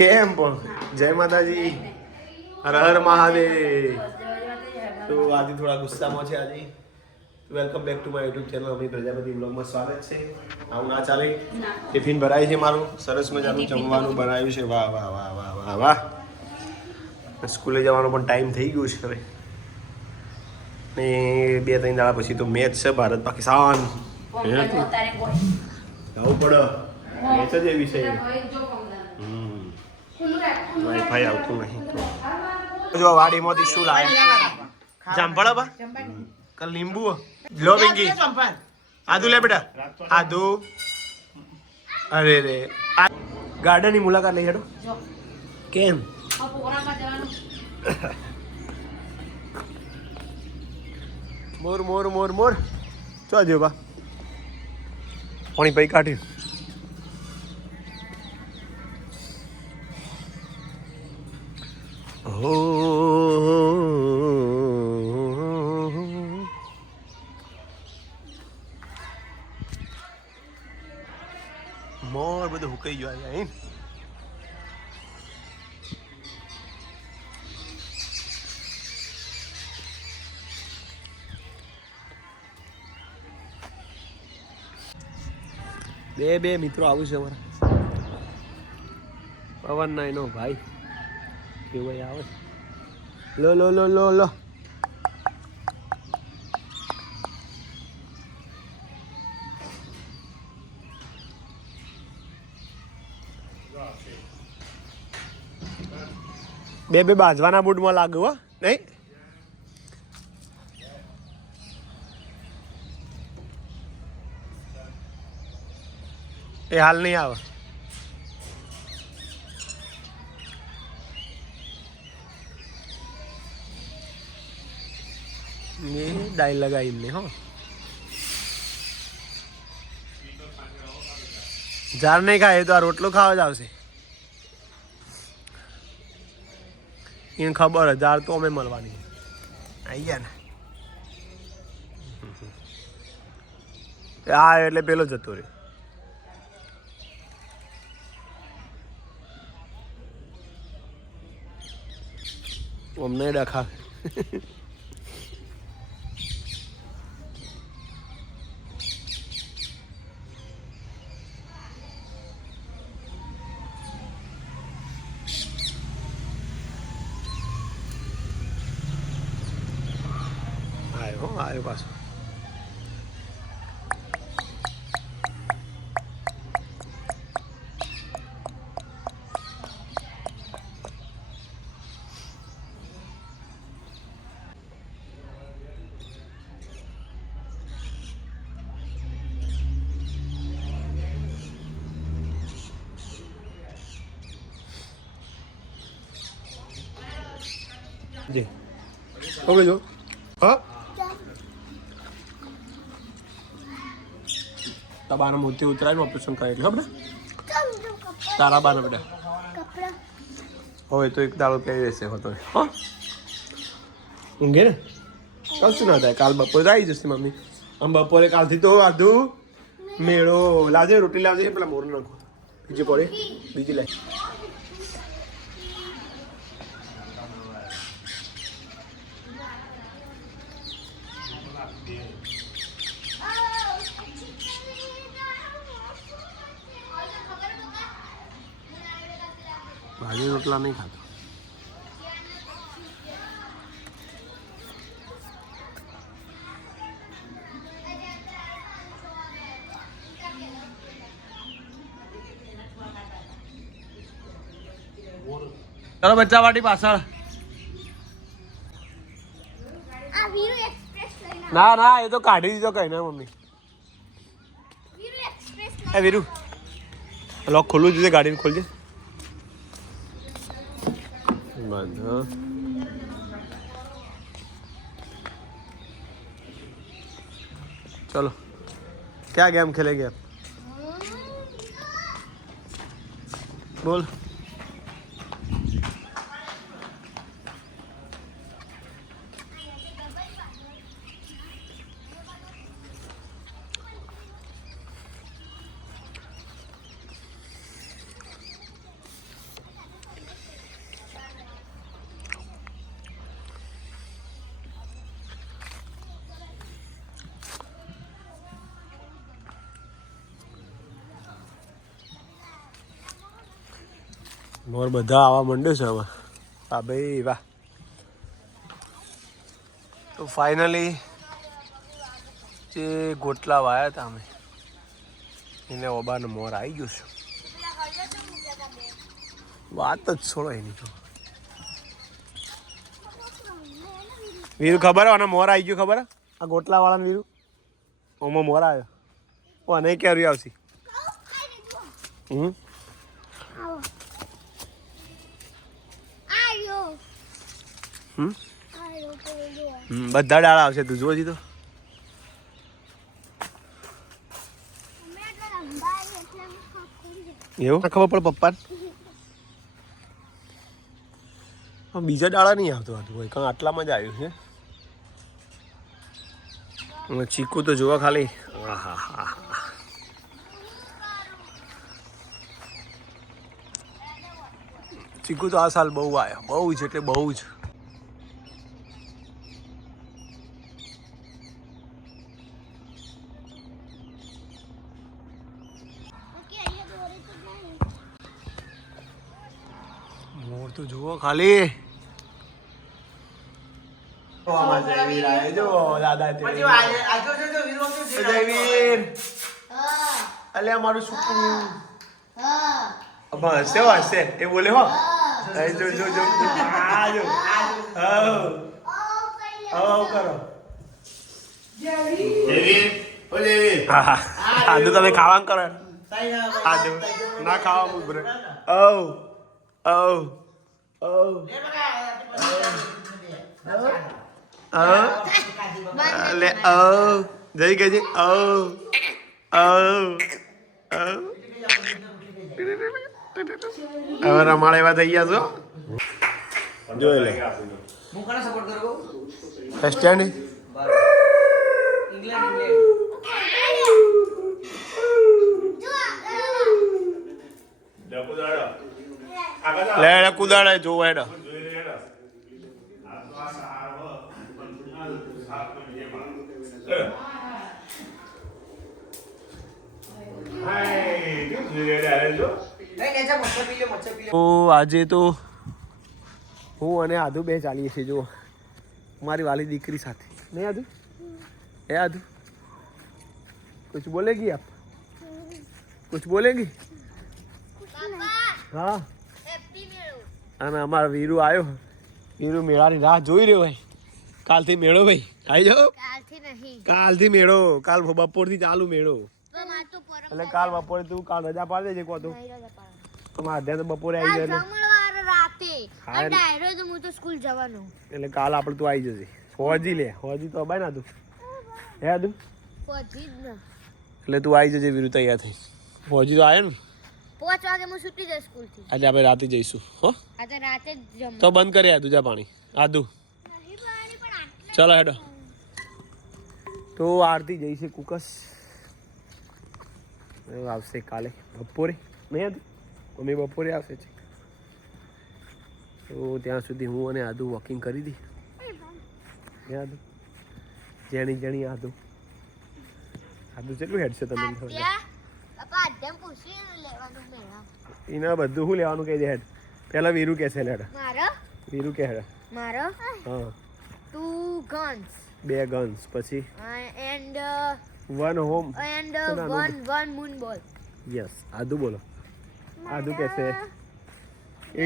કેમ પણ જય માતાજી, હર હર મહાદેવ. તો આજે થોડા ગુસ્સામાં છે આજે. Welcome back to my YouTube channel Amit Prajapati બ્લોગમાં સ્વાગત છે. આવું ના ચાલે. ટિફિન ભરાય છે મારું, સરસ મજાનું જમવાનું બનાવ્યું છે. વાહ વાહ વાહ વાહ વાહ વાહ. સ્કૂલે જવાનો પણ ટાઈમ થઈ ગયો છે હવે. ને 2-3 દાડા પછી તો મેચ છે ભારત પાકિસ્તાન. આવું પડે મેચ જ એવી છે. વાઈફાઈ આવતું નહીં. જો વાડીમાંથી શું લાયા? જામફળ બા કલ લીંબુ લો પિંકી આદુ લે બેટા આદુ. અરે રે ગાર્ડન ની મુલાકાત લઈ હેડો. કેમ મોર મોર મોર મોર ચો જો બા પાણી પૈ કાઢ્યું. હો મોર બધું હુકાઈ ગયું અહીંયા. બે મિત્રો આવું છે અમારા પવન ના એનો ભાઈ કેવો આવે. લો લો લો લો લો બે બાજવાના બૂટમાં લાગુ હો નહીં. એ હાલ નહીં આવે. એ ડાઈ લગાવી ને હો ઝાર નહીં ખાય તો આ રોટલો ખાવા જ આવશે. એને ખબર હે ઝાર તો અમે મળવાની આવી ગયા ને. હા એટલે પેલો જતો રહ્યો. અમને ડખા આવ્યો પાછો. જી ઓકે જો હા તારા મોતી ઉતરાય ઓપરેશન કરે એટલે ખબર તારા બાના બેટા હવે તો એક દાડો પહેરી રહેશે હતો. હા ઊંઘે ને કશું ના થાય. કાલ બપોરે આવી જશે મમ્મી. આમ બપોરે કાલથી તો આધું મેળો લાવજે. રોટલી લાવજે. પેલા મોર નાખો બીજી પડે બીજી લાય. ભાજી રોટલા નહીં ખાતો. ચાલો બચ્ચા વાટી પાછળ. ના ના એ તો કાઢી દીધો કઈ ના મમ્મી. એ વીરુ લોક ખોલવું જોઈએ. ગાડીને ખોલજે. चलो क्या गेम खेलेंगे आप बोल. મોર બધા આવવા માંડ્યો છે હવે. હા ભાઈ વાહ. તો ફાઇનલી જે ગોટલા વાયા હતા અમે એને ઓબાનો મોર આવી ગયો છે. વાત જ છોડો એની તો. વીરુ ખબર હે અને મોર આવી ગયો ખબર હે આ ગોટલા વાળાને વીરુ ઓમાં મોર આવ્યો. ઓ અને ક્યારે આવશે? બધા ડાળા આવશે તું જોજી તો. એવું ખબર પડે પપ્પાને. બીજા ડાળા નહીં આવતો હતું ભાઈ કારણ આટલામાં જ આવ્યું છે. ચીકુ તો જોવા ખાલી. હા હા હા. ચીકુ તો આ સાલ બહુ આવ્યો બહુ જ એટલે બહુ જ. મોર તો જુઓ ખાલી. અલે અમારું છોકરું હશે હશે એ બોલે હો. જો જો જો કરો. આજુ તમે ખાવાનું કરો. આજુ ના ખાવા બ્રે. જઈ કે છે. હવે રમાડે એવા થઈ ગયા છો. જોઈ લે સ્ટેન્ડ લે કુદાડે જોવા હેડો. તો આજે તો હું અને આદુ બે ચાલીએ છીએ. જો મારી વાલી દીકરી સાથે. નહીં આદુ? હે આદુ कुछ बोलेगी आप? कुछ बोलेगी? હા. અને અમારો વીરુ આવ્યો. વીરુ મેળાની રાહ જોઈ રહ્યો ભાઈ. કાલથી મેળો ભાઈ આવી જાઓ. કાલથી મેળો. કાલ બપોરથી ચાલુ મેળો. એટલે કાલ બપોરે તું કાલ રજા પાડી દેજે કોતો. માધ્યા તો બપોરે આવી જાય એટલે કાલ આપણે તું આવી જજે. હોજી લે હોજી તો અબાય ના તું. હે તું એટલે તું આવી જજે વીરુ તૈયાર થઈ. હોજી તો આવ્યો ને 5 વાગે હું છૂટી જઈશ સ્કૂલ થી. આજે આપણે રાતે જઈશું હો. આજે રાતે જ તો બંધ કરી આદુ જા પાણી આદુ. ચલો હેડો. તો આરતી જઈશે કુકસ આવશે કાલે બપોરે. નહીં આદુ મમ્મી બપોરે આવશે છે. તો ત્યાં સુધી હું અને આદુ વોકિંગ કરી દી. આદુ જેણી જેણી આદુ આદુ કેટલું હેડ છે તમે એના બધું શું લેવાનું કહી દે હેડ. પેલા વીરુ કે છે લેડ. વીરુ કે હેડ મારો હા 2 guns 2 ગન્સ પછી and 1 home and one moon ball. Yes આદુ બોલો. આદુ કે છે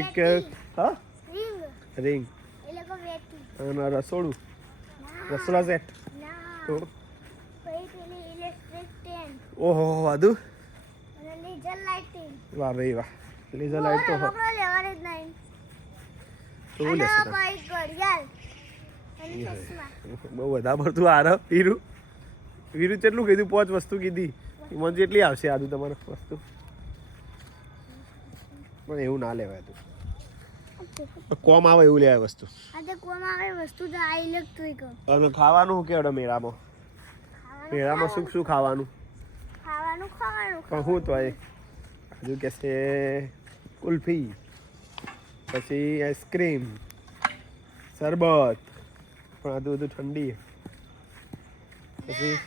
એક હા રિંગ અને રસોડું રસોડા સેટ. તો ઓહો આદુ વાહ ભાઈ વાહ. લેઝર લાઈટ તો લેવાની જ નહીં. તો લેશે બહુ વધારે પડતું આ વીરુ. વીરુ કેટલું કીધું 5 વસ્તુ કીધી મને જેટલી આવશે આદુ તમારે વસ્તુ. પણ એવું ના લેવાય તું. કોમ આવે એવું લેવાય વસ્તુ. અને ખાવાનું શું કેવડે મેળામાં? મેળામાં શું શું ખાવાનું? પણ શું તો હજુ કે છે કુલ્ફી પછી આઈસ્ક્રીમ શરબત પણ આ બધું ઠંડી પછી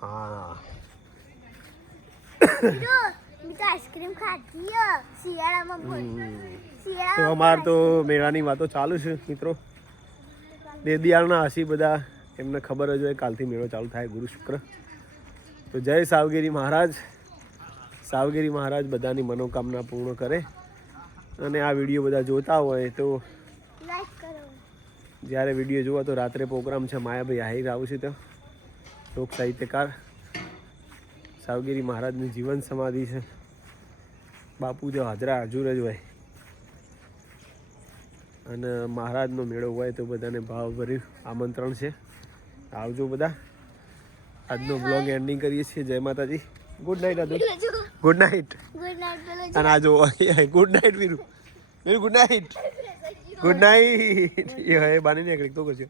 હા તો અમાર તો મેળાની વાતો ચાલુ છે મિત્રો. દેદિયાળના હસી બધા એમને ખબર જ હોય કાલથી મેળો ચાલુ થાય ગુરુ શુક્ર. તો જય સાવગીરી મહારાજ. સાવગીરી મહારાજ બધાની મનોકામના પૂર્ણ કરે. અને આ વિડીયો બધા જોતા હોય તો લાઈક કરો. જ્યારે વિડીયો જોવો તો રાત્રે પ્રોગ્રામ છે માયાભાઈ આહિર આવશે તો લોક સાહિત્યકાર. સાવગીરી મહારાજની જીવન સમાધિ છે. બાપુ જો હાજરા હજુર જ હોય. અને મહારાજનો મેળો હોય તો બધાને ભાવભર્યું આમંત્રણ છે. આવજો બધા. આજનો બ્લોગ એન્ડિંગ કરીએ છીએ. જય માતાજી. Good night Aadu. Good night. Good night પેલો અને આ જો good night Viru. Viru good night. Good night. એ હવે બાની નીકળી તો કરજો.